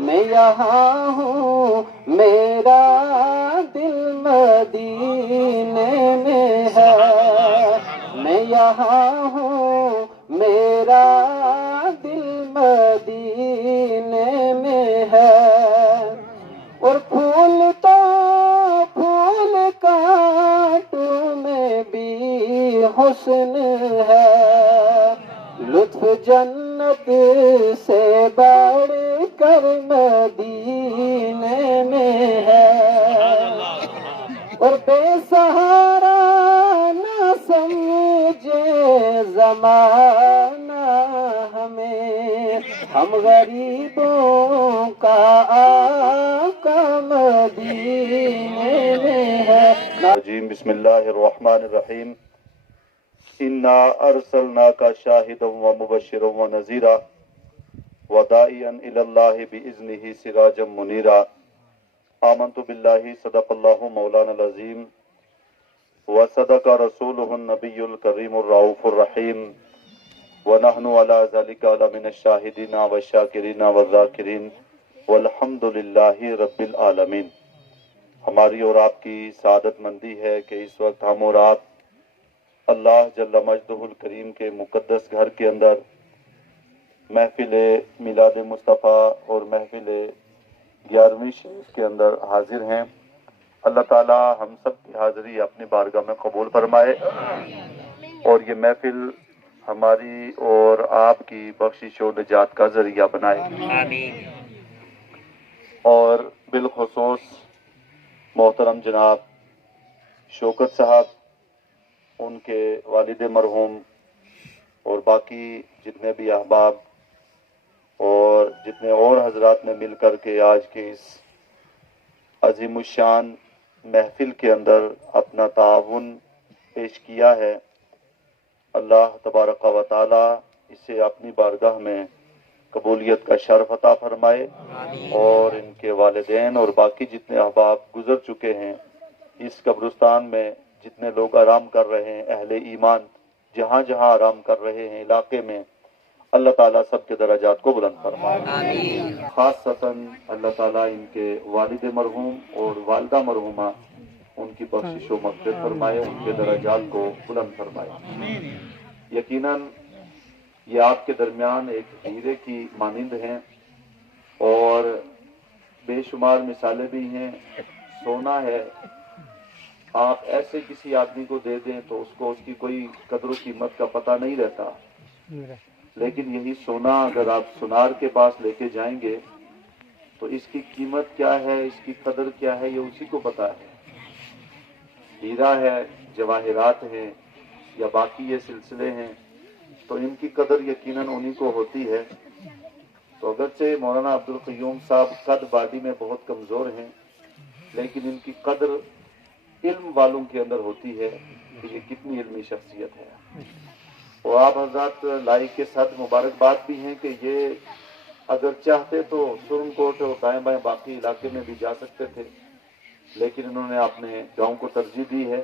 میں یہاں ہوں میرا دل مدینے میں ہے، میں یہاں ہوں میرا دل مدینے میں ہے، اور پھول تو پھول کانٹوں میں بھی حسن ہے، لطف جنت سے بڑھ کر مدینے میں ہے، اور بے سہارا نہ سمجھے زمانہ ہمیں، ہم غریبوں کا آقا مدینے میں ہے۔ بسم اللہ الرحمن الرحیم۔ انا ارسلناک شاہدا ومبشرا ونذیرا وداعیا الی اللہ باذنہ سراجا منیرا۔ آمنت باللہ صدق اللہ مولانا العظیم وصدق رسولہ النبی الکریم الرؤوف الرحیم، ونحن علی ذلک من الشاہدین والشاکرین والذاکرین والحمد للہ رب العالمین۔ ہماری اور آپ کی سعادت مندی ہے کہ اس وقت ہم اور آپ اللہ جل مجدہ الکریم کے مقدس گھر کے اندر محفل میلاد مصطفیٰ اور محفل 11ویں شریف کے اندر حاضر ہیں۔ اللہ تعالی ہم سب کی حاضری اپنی بارگاہ میں قبول فرمائے، اور یہ محفل ہماری اور آپ کی بخشش و نجات کا ذریعہ بنائے، آمین۔ اور بالخصوص محترم جناب شوکت صاحب، ان کے والد مرحوم اور باقی جتنے بھی احباب اور جتنے اور حضرات نے مل کر کے آج کے اس عظیم الشان محفل کے اندر اپنا تعاون پیش کیا ہے، اللہ تبارک و تعالی اسے اپنی بارگاہ میں قبولیت کا شرف عطا فرمائے، اور ان کے والدین اور باقی جتنے احباب گزر چکے ہیں، اس قبرستان میں جتنے لوگ آرام کر رہے ہیں، اہل ایمان جہاں جہاں آرام کر رہے ہیں علاقے میں، اللہ تعالیٰ سب کے درجات کو بلند فرمائے، خاصتاً اللہ تعالیٰ ان کے والد مرحوم اور والدہ مرحومہ ان کی بخشش و مغفرت فرمائے، ان کے درجات کو بلند فرمائے۔ یقیناً یہ آپ کے درمیان ایک ہیرے کی مانند ہیں، اور بے شمار مثالیں بھی ہیں۔ سونا ہے، آپ ایسے کسی آدمی کو دے دیں تو اس کو اس کی کوئی قدر و قیمت کا پتہ نہیں رہتا، لیکن یہی سونا اگر آپ سونار کے پاس لے کے جائیں گے تو اس کی قیمت کیا ہے، اس کی قدر کیا ہے، یہ اسی کو پتہ ہے۔ ہیرا ہے، جواہرات ہیں یا باقی یہ سلسلے ہیں، تو ان کی قدر یقیناً انہی کو ہوتی ہے۔ تو اگرچہ مولانا عبدالقیوم صاحب قد باڈی میں بہت کمزور ہیں، لیکن ان کی قدر علم والوں کے اندر ہوتی ہے کہ یہ کتنی علمی شخصیت ہے۔ اور آپ حضرات لائق کے ساتھ مبارکباد بھی ہیں کہ یہ اگر چاہتے تو سرن کوٹ اور دائیں بائیں باقی علاقے میں بھی جا سکتے تھے، لیکن انہوں نے اپنے گاؤں کو ترجیح دی ہے۔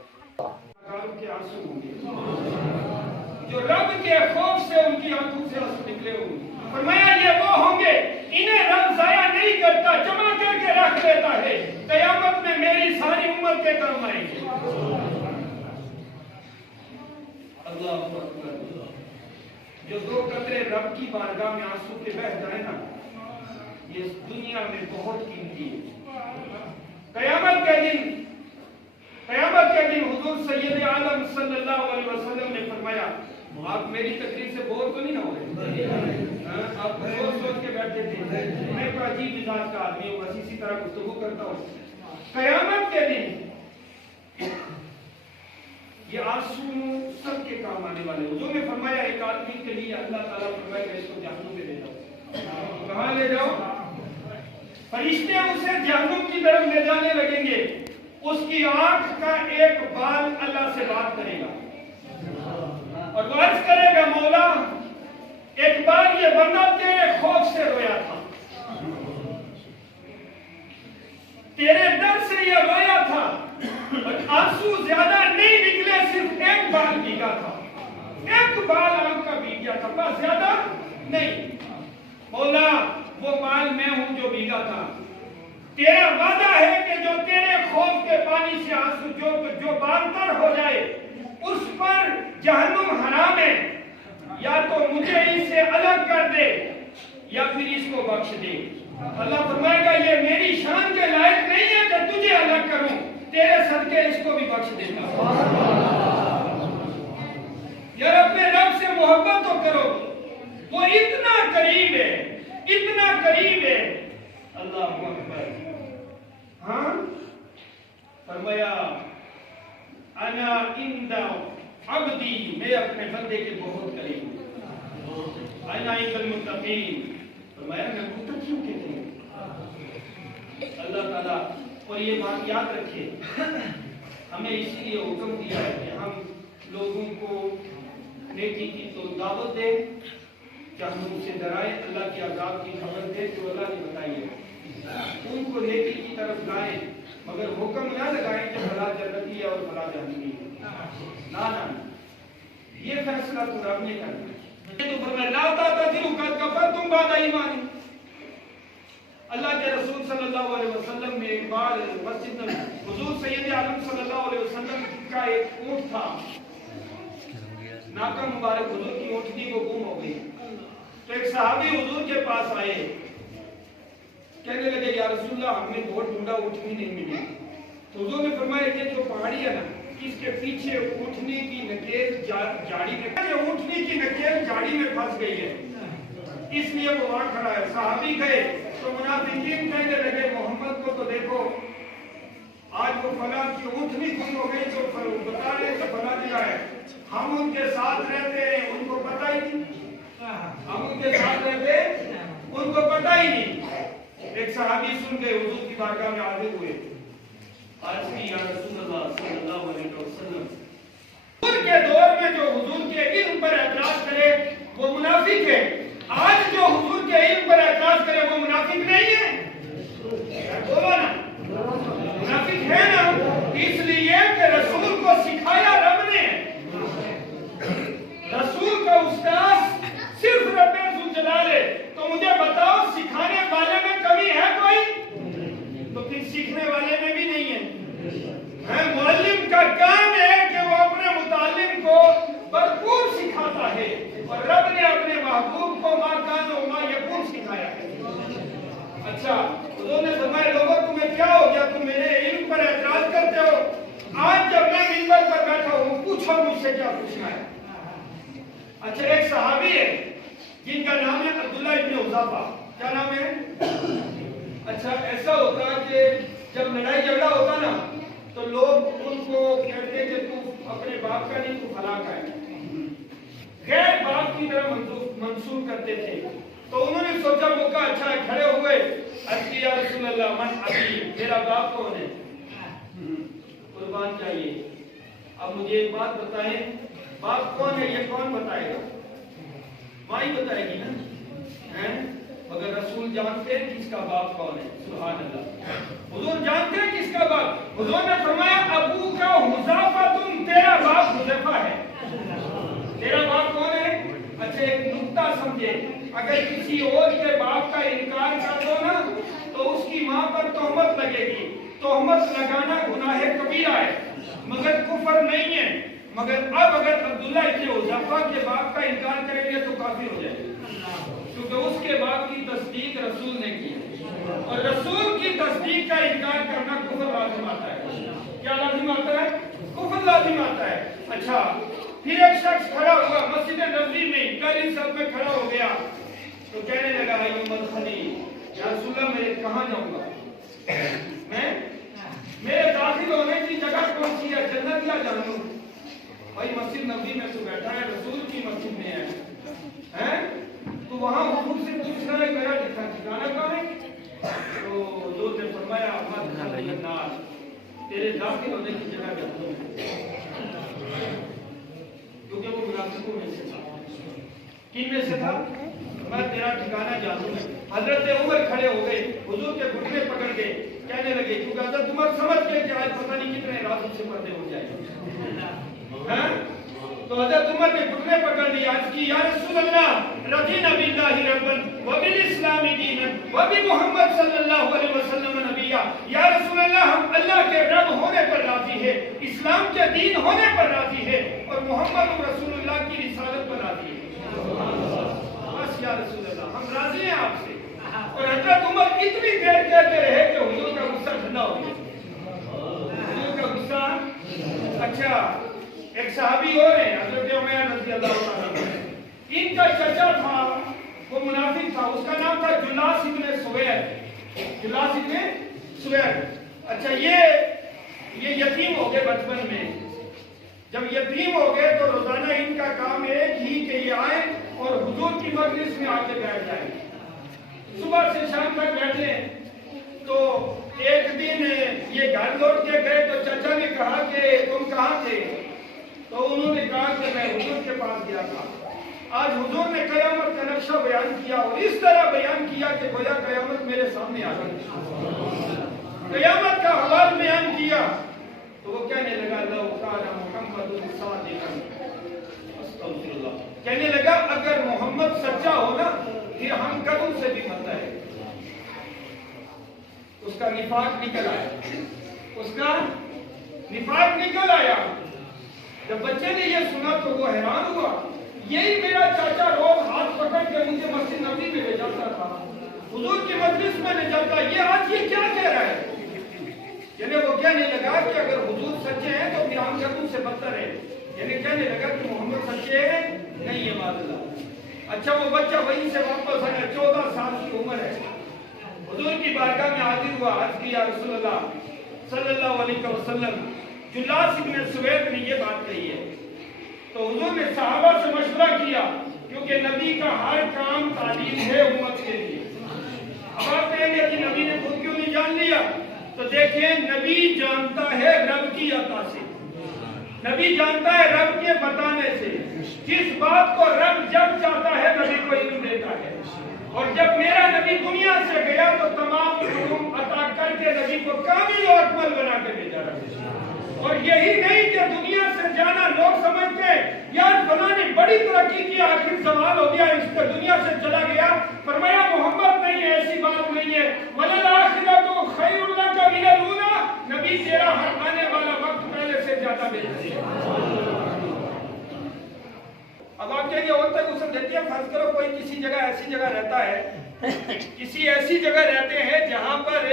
جو رب کے خوف سے ان کی آنکھوں سے آنسو نکلے ہوں گے، فرمایا یہ وہ ہوں گے انہیں رب ضائع نہیں کرتا، جمع کر کے رکھ لیتا ہے، قیامت میں میری ساری امت کے کام آئیں گے۔ اللہ اکبر۔ جو 2 قطرے رب کی بارگاہ میں آنسو کے بہہ جائیں نا، یہ اس دنیا میں بہت قیمتی ہے۔ قیامت کے دن حضور سید عالم صلی اللہ علیہ وسلم نے فرمایا، آپ میری تقریر سے بور تو نہیں نہ ہو رہے؟ آپ سوچ کے بیٹھے تھے، میں تو عجیب مزاج کا آدمی ہوں، بس اسی طرح گفتگو کرتا ہوں۔ قیامت کے دن یہ آنسو سب کے کام آنے والے ہیں۔ حضور نے فرمایا ایک آدمی کے لیے اللہ تعالیٰ فرمائے کہ اس کو جہنم میں لے جاؤ۔ کہاں لے جاؤ؟ فرشتے اسے جہنم کی طرف لے جانے لگیں گے، اس کی آنکھ کا ایک بال اللہ سے بات کرے گا اور وہ عرض کرے گا، مولا ایک بار یہ بندہ تیرے خوف سے رویا تھا، تیرے در سے یہ رویا تھا، اور آنسو زیادہ نہیں نکلے، صرف ایک بال بھیگا تھا، ایک بال آنکھ کا بھیگ گیا تھا، بس زیادہ نہیں۔ مولا وہ بال میں ہوں جو بھیگا اللہ تعالیٰ تیرا وعدہ ہے کہ جو تیرے خوف کے پانی سے آنسو جو بانتر ہو جائے اس پر جہنم حرام ہے، یا تو مجھے اس سے الگ کر دے یا پھر اس کو بخش دے۔ اللہ فرمائے گا یہ میری شان کے لائق نہیں ہے کہ تجھے الگ کروں، تیرے صدقے اس کو بھی بخش دیتا ہوں۔ یار اپنے رب سے محبت تو کرو، وہ اتنا قریب ہے، اتنا قریب ہے۔ اللہ اکبر۔ ہاں فرمایا انا عند عبدی، میں اپنے بندے کے بہت قریب ہوں۔ انا عند المتقین، فرمایا میں متقیوں کے قریب ہوں۔ اللہ تعالیٰ، اور یہ بات یاد رکھے، ہمیں اسی لیے حکم دیا ہے کہ ہم لوگوں کو نیکی کی تو دعوت دیں، جہنم سے ڈرائے، اللہ کے عذاب کی خبر دے جو اللہ نے بتائی ہے، ان کو نیکی کی طرف لائیں، مگر حکم نہ لگائیں کہ فلاں جنتی ہے اور فلاں جہنمی ہے۔ نہ یہ فیصلہ تو رب نے کرنا ہے۔ تو فرمایا لا تعتذروا قد کفرتم بعد ایمانکم۔ اللہ کے رسول صلی اللہ علیہ وسلم نے ایک بار مسجد میں حضور سید عالم صلی اللہ علیہ وسلم کا ایک اونٹ تھا، ناکہ مبارک حضور کی اونٹنی کو گم ہو گئی، تو ایک صحابی حضور کے پاس آئے، کہنے لگے یا رسول اللہ ہم نے بہت ڈھونڈا اونٹنی نہیں ملی۔ تو حضور نے فرمایا یہ جو پہاڑی ہے نا اس کے پیچھے اونٹنی کی نکیل جاڑی میں، اونٹنی کی نکیل جاڑی میں پھنس گئی ہے، اس لیے وہ وہاں کھڑا ہے۔ صحابی گئے تو منافقین کہنے لگے محمد کو تو دیکھو، آج وہ فلاں کی اونٹنی گم ہو گئی تو بتا رہے کہ فلاں جگہ ہے، ہم ان کے ساتھ رہتے ہیں ان کو پتہ ہی نہیں، ہم ان کے ساتھ رہتے ان کو پتہ ہی نہیں۔ ایک صحابی سن کے حضور کی بارگاہ میں حاضر ہوئے، عرض کی یا رسول اللہ صلی اللہ علیہ وسلم، حضور کے دور میں جو حضور کے علم پر اعتراض کرے وہ منافق ہے، آج جو حضور کے علم پر اعتراض کرے وہ منافق نہیں ہے؟ بولو نا، منافق ہے نا؟ اس لیے کہ رسول کو سکھایا رب نے، رسول کا استاد صرف رب ذوالجلال ہے، تو مجھے بتاؤ سکھانے والے میں کمی ہے کوئی؟ تو پھر سیکھنے والے میں بھی نہیں ہے۔ معلم کا کام ہے کہ وہ اپنے متعلم کو بھرپور سکھاتا ہے، اور رب نے اپنے محبوب کو ما کان و ما یکون سکھایا ہے۔ اچھا حضور نے فرمایا لوگوں تمہیں کیا ہو گیا، تم میرے علم پر اعتراض کرتے ہو، آج جب میں منبر پر بیٹھا ہوں پوچھو مجھ سے کیا پوچھنا ہے۔ اچھا ایک صحابی ہے جن کا نام ہے عبداللہ ابن حذافہ، کیا نام ہے؟ اچھا ایسا ہوتا کہ جب لڑائی جھگڑا ہوتا نا تو لوگ ان کو کہتے کہ تو اپنے باپ کا نہیں تو فلاں کا ہے، غیر باپ کی طرح منسوب کرتے تھے۔ تو انہوں نے سوچا موقع اچھا ہے، کھڑے ہوئے، عرض کی یا رسول اللہ من ابی، میرا باپ کون ہے؟ قربان چاہیے۔ اب مجھے ایک بات بتائیں، باپ کون ہے یہ کون بتائے گا؟ ماں ہی بتائے گی نا، مگر رسول جانتے ہیں کس کا باپ کون ہے؟ سبحان اللہ، حضور جانتے ہیں کس کا باپ۔ حضور نے فرمایا ابو کا حذافہ، تم تیرا باپ حذیفہ ہے۔ تیرا باپ کون ہے؟ اچھا ایک نکتہ سمجھے، اگر کسی اور کے باپ کا انکار کر دو نا تو اس کی ماں پر تہمت لگے گی، تہمت لگانا گناہ کبیرہ ہے مگر کفر نہیں ہے۔ مگر اب اگر عبداللہ ابن حذافہ کے باپ کا انکار کریں گے تو کافر ہو جائے گا، کیونکہ اس کے باپ کی تصدیق رسول نے کی ہے، اور رسول کی تصدیق کا انکار کرنا کفر لازم آتا ہے۔ کیا لازم آتا ہے؟ کفر لازم آتا ہے۔ اچھا پھر ایک شخص کھڑا ہوا مسجد نبوی میں، پہلی صف میں کھڑا ہو گیا تو کہنے لگا ایو مدخلی، یا رسول اللہ میں کہاں جاؤں گا؟ میں میرے داخل ہونے کی جگہ کون سی ہے، جنت یا جہنم؟ بھائی مسجد نبوی میں تو بیٹھا ہے، رسول کی مسجد میں ہے، تو وہاں حضور سے پوچھنا ہے میرا ٹھکانا کہاں ہے؟ تو حضور نے فرمایا مدخل النار، تیرے داخل ہونے کی جگہ جہنم ہے، کیونکہ وہ منافقوں میں سے تھا۔ کن میں سے تھا؟ میں تیرا ٹھکانہ جہنم ہے۔ حضرت عمر کھڑے ہو گئے، حضور کے گھٹنے پکڑ کے کہنے لگے، کیونکہ حضرت عمر سمجھ گئے کہ آج پتہ نہیں کتنے راتوں سے پردے ہو جائے۔ تو حضرت عمر نے گھٹنے پکڑ لیا، عرض کی یا رسول اللہ رضینا باللہ ربا وبالاسلام دینا وبمحمد صلی اللہ ہونے پر راضی ہے، اسلام کے دین ہونے پر راضی ہے، اور محمد رسول اللہ کی رسالت پر راضی ہے۔ بس یا رسول اللہ، ہم راضی ہیں آپ سے۔ اور حضرت عمر اتنی دیر کہتے رہے کہ حضور کا غصہ ٹھنڈا ہو گیا۔ حضور کا غصہ، اچھا ایک صحابی اور ہیں حضرت عمر رضی اللہ عنہ، ان کا چچا تھا، وہ منافق تھا، اس کا نام تھا جلاس ابن سویر، جلاس ابن سویر۔ اچھا یہ یتیم ہو گئے بچپن میں، جب یتیم ہو گئے تو روزانہ ان کا کام ایک ہی کہ یہ آئے اور حضور کی مجلس میں آ کے بیٹھ جائیں، صبح سے شام تک بیٹھے۔ تو ایک دن یہ گھر لوٹ کے گئے تو چچا نے کہا کہ تم کہاں تھے؟ تو انہوں نے کہا کہ میں حضور کے پاس گیا تھا۔ آج حضور نے قیامت کا نقشہ بیان کیا اور اس طرح بیان کیا کہ گویا قیامت میرے سامنے آ گئی، قیامت کا حوال بیان کیا۔ تو وہ کہنے لگا لو کان محمد صادقا، استغفر اللہ، کہنے لگا اگر محمد سچا ہو نا پھر ہم کدوں سے بھی ملتا ہے۔ اس کا نفاق نکل آیا، اس کا نفاق نکل آیا۔ جب بچے نے یہ سنا تو وہ حیران ہوا، یہی میرا چاچا روز ہاتھ پکڑ کے مجھے مسجد نبوی میں لے جاتا تھا، حضور کی مجلس میں لے جاتا، یہ آج یہ کیا کہہ رہا ہے؟ یعنی وہ کہنے لگا کہ اگر حضور سچے ہیں تو پھر ہم کدوں سے بدتر ہیں، یعنی کہنے لگا کہ محمد سچے ہیں نہیں ہے معاذ اللہ۔ اچھا وہ بچہ وہیں سے واپس آیا، 14 سال کی عمر ہے، حضور کی بارگاہ میں حاضر ہوا، عرض کی یا رسول اللہ صلی اللہ علیہ وسلم، جلاس ابن سوید نے یہ بات کہی ہے۔ تو حضور نے صحابہ سے مشورہ کیا، کیونکہ نبی کا ہر کام تعلیم ہے امت کے لیے۔ اب آپ کہیں گے کہ نبی نے خود کیوں نہیں جان لیا؟ تو دیکھیں نبی جانتا ہے رب کی عطا سے، نبی جانتا ہے رب کے بتانے سے، جس بات کو رب جب چاہتا ہے نبی کو علم دیتا ہے۔ اور جب میرا نبی دنیا سے گیا تو تمام علوم عطا کر کے نبی کو کامل اور اکمل بنا کے بھیجا رہا۔ اور یہی نہیں کہ دنیا سے جانا لوگ سمجھتے ہیں یار فلاں نے بڑی ترقی کی، آخر سوال ہو گیا اس پر دنیا سے چلا گیا۔ فرمایا محمد نہیں ہے، ایسی بات نہیں ہے، وَلَلْآخِرَةُ خَيْرٌ لَكَ مِنَ الْأُولَىٰ، نبی تیرا ہر آنے والا وقت پہلے سے زیادہ بہتر ہے۔ اب آپ کہیں گے اور تک غسل دیتی ہے، فرض کرو کوئی کسی جگہ ایسی جگہ رہتا ہے، کسی ایسی جگہ رہتے ہیں جہاں پر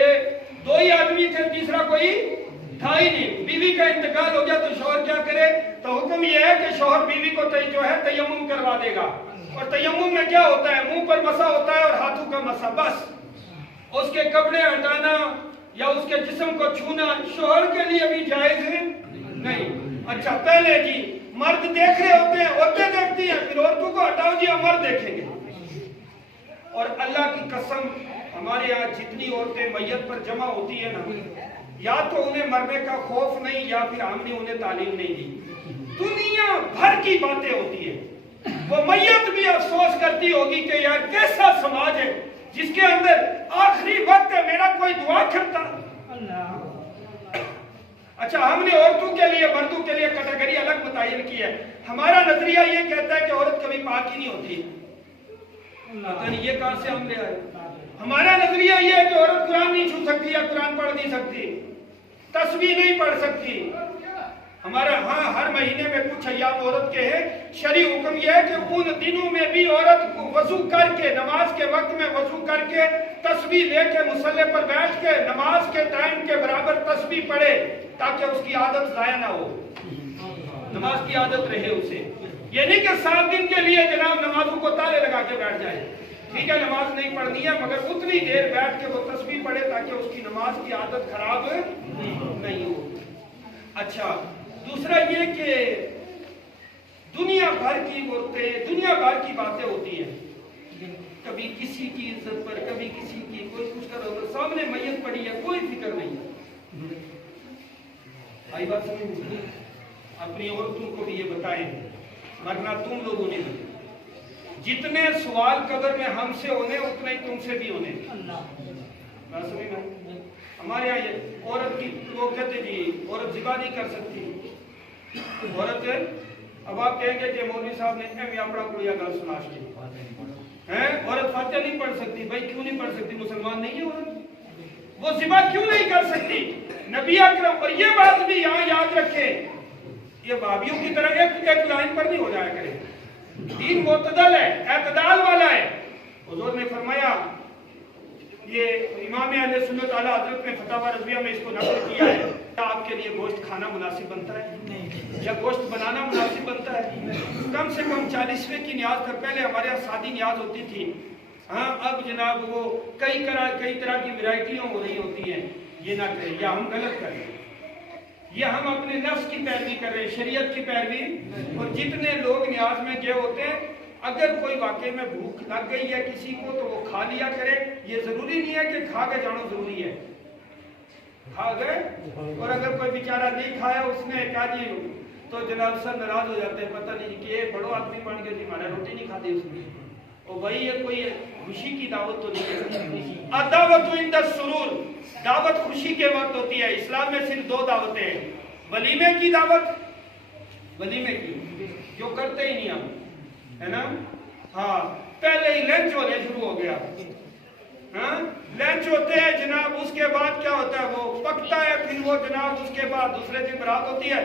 2 ہی آدمی تھے، تیسرا کوئی تھا ہی نہیں، بیوی کا انتقال ہو گیا تو شوہر کیا کرے؟ تو حکم یہ ہے کہ شوہر بیوی کو جو ہے تیمم کروا دے گا، اور تیمم میں کیا ہوتا ہے؟ منہ پر مسا ہوتا ہے اور ہاتھوں کا مسا، بس۔ اس کے کپڑے ہٹانا یا اس کے جسم کو چھونا شوہر کے لیے بھی جائز ہے نہیں۔ اچھا پہلے جی مرد دیکھ رہے ہوتے ہیں، عورتیں دیکھتی ہیں، پھر عورتوں کو ہٹاؤ جی مرد دیکھیں گے۔ اور اللہ کی قسم ہمارے یہاں جتنی عورتیں میت پر جمع ہوتی ہیں نا، یا تو انہیں مرنے کا خوف نہیں یا پھر ہم نے انہیں تعلیم نہیں دی، دنیا بھر کی باتیں ہوتی ہیں۔ وہ میت بھی افسوس کرتی ہوگی کہ یار کیسا سماج ہے جس کے اندر آخری وقت ہے میرا کوئی دعا کرتا۔ اچھا ہم نے عورتوں کے لیے مردوں کے لیے کیٹیگری الگ متعین کی ہے۔ ہمارا نظریہ یہ کہتا ہے کہ عورت کبھی پاک ہی نہیں ہوتی، پتہ نہیں یہ کہاں سے ہم لے آئے۔ ہمارا نظریہ یہ ہے کہ عورت قرآن نہیں چھو سکتی یا قرآن پڑھ نہیں سکتی، تسبیح نہیں پڑھ سکتی۔ ہمارا ہاں ہر مہینے میں کچھ ایام عورت کے ہیں، شرعی حکم یہ ہے کہ ان دنوں میں بھی عورت کو وضو کر کے نماز کے وقت میں وضو کر کے تسبیح لے کے مصلی پر بیٹھ کے نماز کے ٹائم کے برابر تسبیح پڑھے تاکہ اس کی عادت ضائع نہ ہو، نماز کی عادت رہے اسے۔ یہ نہیں کہ 7 دن کے لیے جناب نمازوں کو تالے لگا کے بیٹھ جائے، ٹھیک ہے نماز نہیں پڑھنی ہے مگر اتنی دیر بیٹھ کے وہ تسبیح پڑھے تاکہ اس کی نماز کی عادت خراب نہیں ہو۔ اچھا دوسرا یہ کہ دنیا بھر کی عورتیں دنیا بھر کی باتیں ہوتی ہیں، کبھی کسی کی عزت پر کبھی کسی کی، کوئی کچھ کر رہا ہے، سامنے میت پڑی ہے کوئی فکر نہیں۔ آئی بات سمجھ؟ اپنی عورتوں کو بھی یہ بتائیں مرنا تم لوگوں نے، جتنے سوال قبر میں ہم سے ہونے اتنے ہی تم سے بھی ہونے۔ بات سمجھ نا؟ ہمارے یہاں یہ عورت کی لوگ کہتے جی عورت ذبح نہیں کر سکتی، عورت اب آپ کہیں گے کہ مولوی صاحب نے ایم اپنا کڑیا گل سنا عورت فاتحہ نہیں پڑھ سکتی، بھائی کیوں نہیں پڑھ سکتی؟ مسلمان نہیں ہے عورت، وہ ذبح کیوں نہیں کر سکتی؟ نبی اکرم، اور یہ بات بھی یہاں یاد رکھیں، یہ بابیوں کی طرح ایک لائن پر نہیں ہو جایا کرے. دین معتدل ہے، اعتدال والا ہے. حضور نے فرمایا، یہ امام اہل سنت اعلیٰ حضرت نے فتاوی رضویہ میں اس کو نقل کیا ہے، کیا آپ کے لیے گوشت کھانا مناسب بنتا ہے یا گوشت بنانا مناسب بنتا ہے؟ کم سے کم 40ویں کی نیاز کر، پہلے ہمارے یہاں سادی نیاز ہوتی تھی، ہاں اب جناب وہ کئی طرح کی ورائٹیاں ہو رہی ہوتی ہیں. یہ نہ کریں، یا ہم غلط کریں، یہ ہم اپنے نفس کی پیروی کر رہے ہیں، شریعت کی پیروی. اور جتنے لوگ نیاز میں گئے ہوتے ہیں، اگر کوئی واقعے میں بھوک لگ گئی ہے کسی کو تو وہ کھا لیا کرے. یہ ضروری نہیں ہے کہ کھا کے جانا ضروری ہے. کھا گئے اور اگر کوئی بیچارہ نہیں کھایا اس نے کہا جی تو جناب سر ناراض ہو جاتے ہیں، پتہ نہیں کہ یہ بڑو آدمی بن گیا جی، ہمارا روٹی نہیں کھاتے اس نے. اور بھائی یہ کوئی خوشی کی دعوت تو نہیں ہے. الدعوت عند السرور، دعوت خوشی کے وقت ہوتی ہے. اسلام میں صرف 2 دعوتیں ہیں، ولیمے کی دعوت، ولیمے کی جو کرتے ہی نہیں ہم، ہے نا. ہاں پہلے ہی لنچ ہونے شروع ہو گیا. ہاں لنچ ہوتے ہیں جناب، اس کے بعد کیا ہوتا ہے، وہ پکتا ہے، پھر وہ جناب اس کے بعد دوسرے دن برات ہوتی ہے.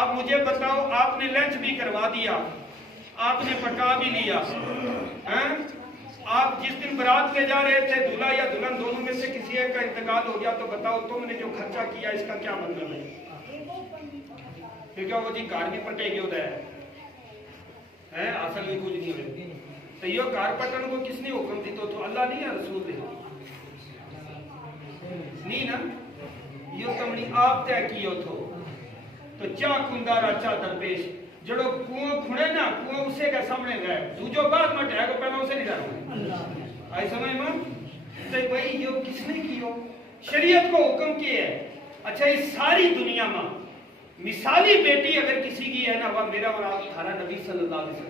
آپ مجھے بتاؤ، آپ نے لنچ بھی کروا دیا، آپ نے پکا بھی لیا، آپ جس دن برات لے جا رہے تھے، دلہا یا دلہن دونوں میں سے کسی ایک کا انتقال ہو گیا، تو بتاؤ تم نے جو خرچہ کیا اس کا کیا مطلب ہے؟ پھر کیا وہ جی کار بھی پٹے گی ہوتا ہے، اصل میں کچھ نہیں ہوئے. تو یہ کار پٹن کو کس نے حکم دی؟ تو اللہ نہیں ہے، رسول نے نہیں نا. یہ تم نہیں آپ طے کیو تھو. تو چا کندارا چا درپیش، جڑو کنواں کھڑے نا، کنواں اسے کے سامنے گئے، جو بعد میں ٹھہر کو پہنا اسے نہیں ڈرا. آئی سمجھ میں؟ تو بھائی یہ کس نے کیو؟ شریعت کو حکم کیا ہے. اچھا اس ساری دنیا میں مثالی بیٹی اگر کسی کی ہے نا، وہ میرا اور آپ تھارا نبی صلی اللہ علیہ وسلم.